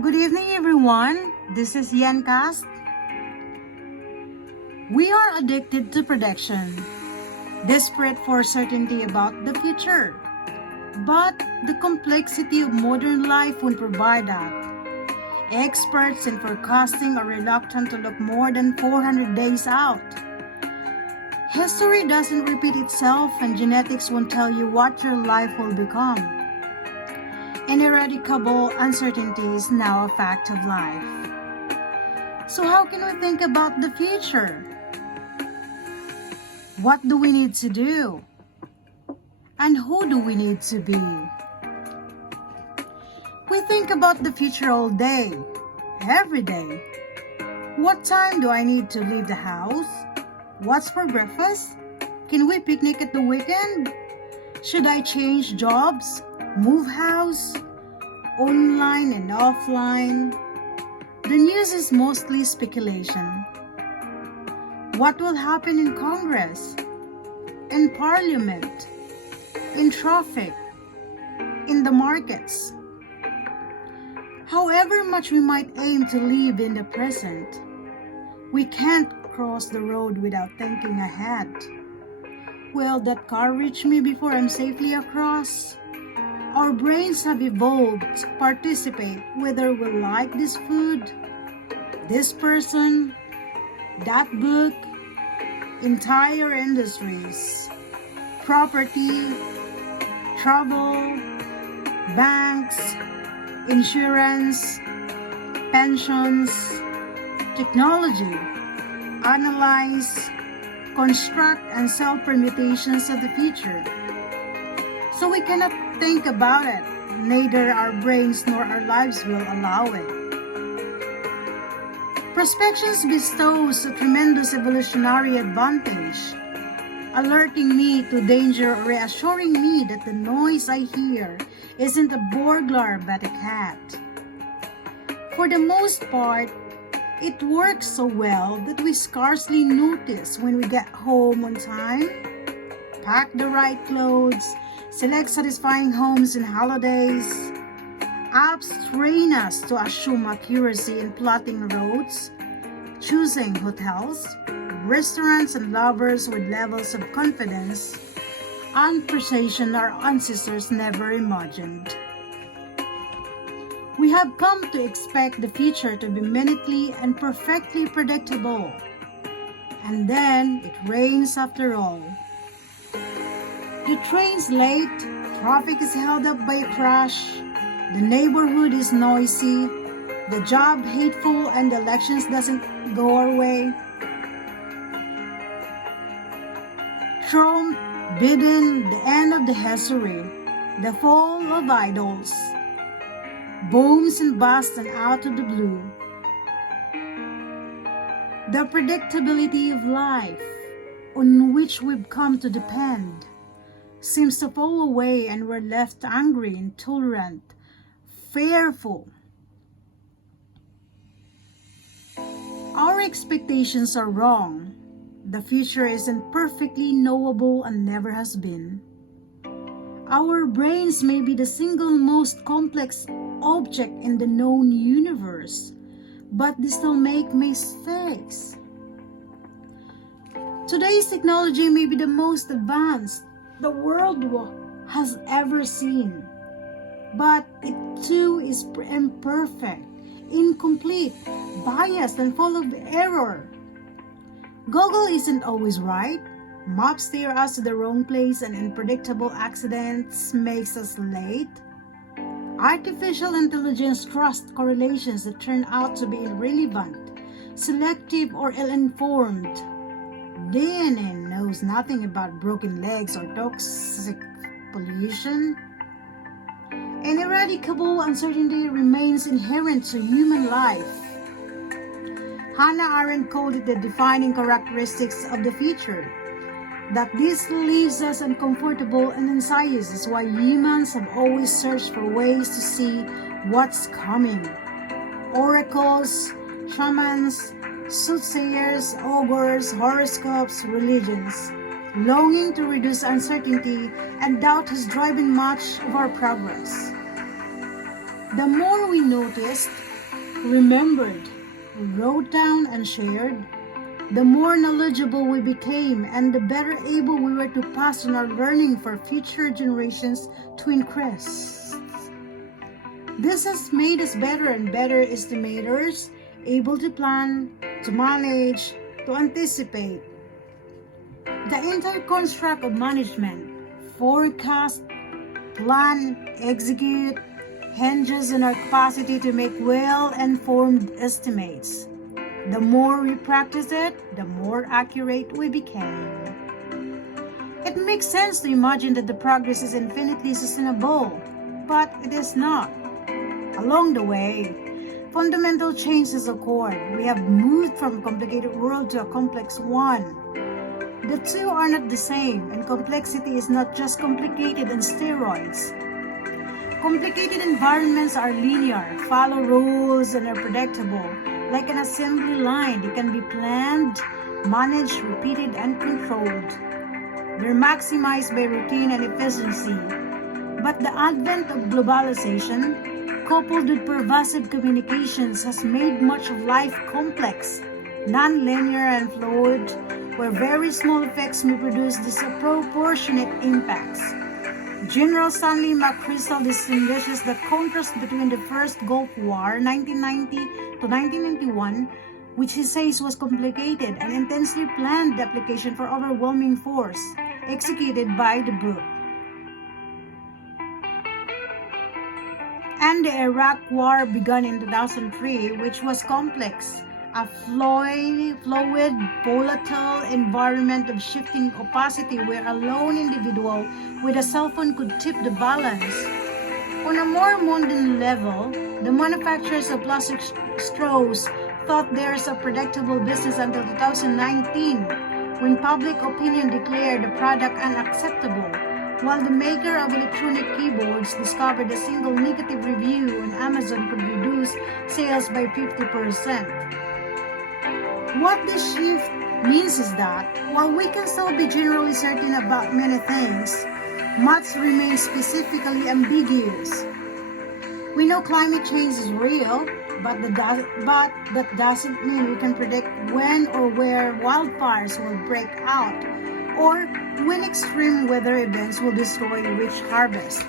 Good evening, everyone. This is Yencast. We are addicted to prediction, desperate for certainty about the future. But the complexity of modern life won't provide that. Experts in forecasting are reluctant to look more than 400 days out. History doesn't repeat itself, and genetics won't tell you what your life will become. Ineradicable uncertainty is now a fact of life. So how can we think about the future? What do we need to do? And who do we need to be? We think about the future all day, every day. What time do I need to leave the house? What's for breakfast? Can we picnic at the weekend? Should I change jobs? Move house? Online and offline? The news is mostly speculation. What will happen in Congress? In Parliament? In traffic? In the markets? However much we might aim to live in the present, we can't cross the road without thinking ahead. Will that car reach me before I'm safely across? Our brains have evolved to participate whether we like this food, this person, that book, entire industries, property, travel, banks, insurance, pensions, technology, analyze, construct, and sell permutations of the future. So we cannot think about it. Neither our brains nor our lives will allow it. Prospections bestows a tremendous evolutionary advantage, alerting me to danger or reassuring me that the noise I hear isn't a burglar but a cat. For the most part, it works so well that we scarcely notice when we get home on time, pack the right clothes, select satisfying homes and holidays. Apps train us to assume accuracy in plotting routes, choosing hotels, restaurants, and lovers with levels of confidence and precision our ancestors never imagined. We have come to expect the future to be minutely and perfectly predictable. And then it rains after all. The train's late, traffic is held up by a crash, the neighborhood is noisy, the job hateful, and the elections doesn't go our way. Trump bidding the end of the history, the fall of idols, booms and busts and out of the blue. The predictability of life, on which we've come to depend, seems to fall away, and we're left angry, intolerant, fearful. Our expectations are wrong. The future isn't perfectly knowable and never has been. Our brains may be the single most complex object in the known universe, but they still make mistakes. Today's technology may be the most advanced the world has ever seen, but it too is imperfect, incomplete, biased, and full of error. Google isn't always right. Maps steer us to the wrong place, and unpredictable accidents makes us late. Artificial intelligence trusts correlations that turn out to be irrelevant, selective, or ill-informed. DNA knows nothing about broken legs or toxic pollution. Ineradicable uncertainty remains inherent to human life. Hannah Arendt called it the defining characteristics of the future. That this leaves us uncomfortable and anxious is why humans have always searched for ways to see what's coming. Oracles, shamans, soothsayers, augurs, horoscopes, religions. Longing to reduce uncertainty and doubt has driven much of our progress. The more we noticed, remembered, wrote down, and shared, the more knowledgeable we became and the better able we were to pass on our learning for future generations to increase. This has made us better and better estimators, able to plan, to manage, to anticipate. The entire construct of management, forecast, plan, execute, hinges on our capacity to make well-informed estimates. The more we practice it, the more accurate we became. It makes sense to imagine that the progress is infinitely sustainable, but it is not. Along the way, fundamental changes occurred. We have moved from a complicated world to a complex one. The two are not the same, and complexity is not just complicated on steroids. Complicated environments are linear, follow rules, and are predictable. Like an assembly line, they can be planned, managed, repeated, and controlled. They're maximized by routine and efficiency. But the advent of globalization, coupled with pervasive communications, has made much of life complex, non-linear, and fluid, where very small effects may produce disproportionate impacts. General Stanley McChrystal distinguishes the contrast between the First Gulf War, 1990 to 1991, which he says was complicated and intensely planned application for overwhelming force, executed by the book, and the Iraq War begun in 2003, which was complex, a fluid, volatile environment of shifting opacity where a lone individual with a cell phone could tip the balance. On a more mundane level, the manufacturers of plastic straws thought theirs a predictable business until 2019, when public opinion declared the product unacceptable, while the maker of electronic keyboards discovered a single negative review on Amazon could reduce sales by 50%. What this shift means is that, while we can still be generally certain about many things, much remains specifically ambiguous. We know climate change is real, but that doesn't mean we can predict when or where wildfires will break out, or when extreme weather events will destroy rich harvests.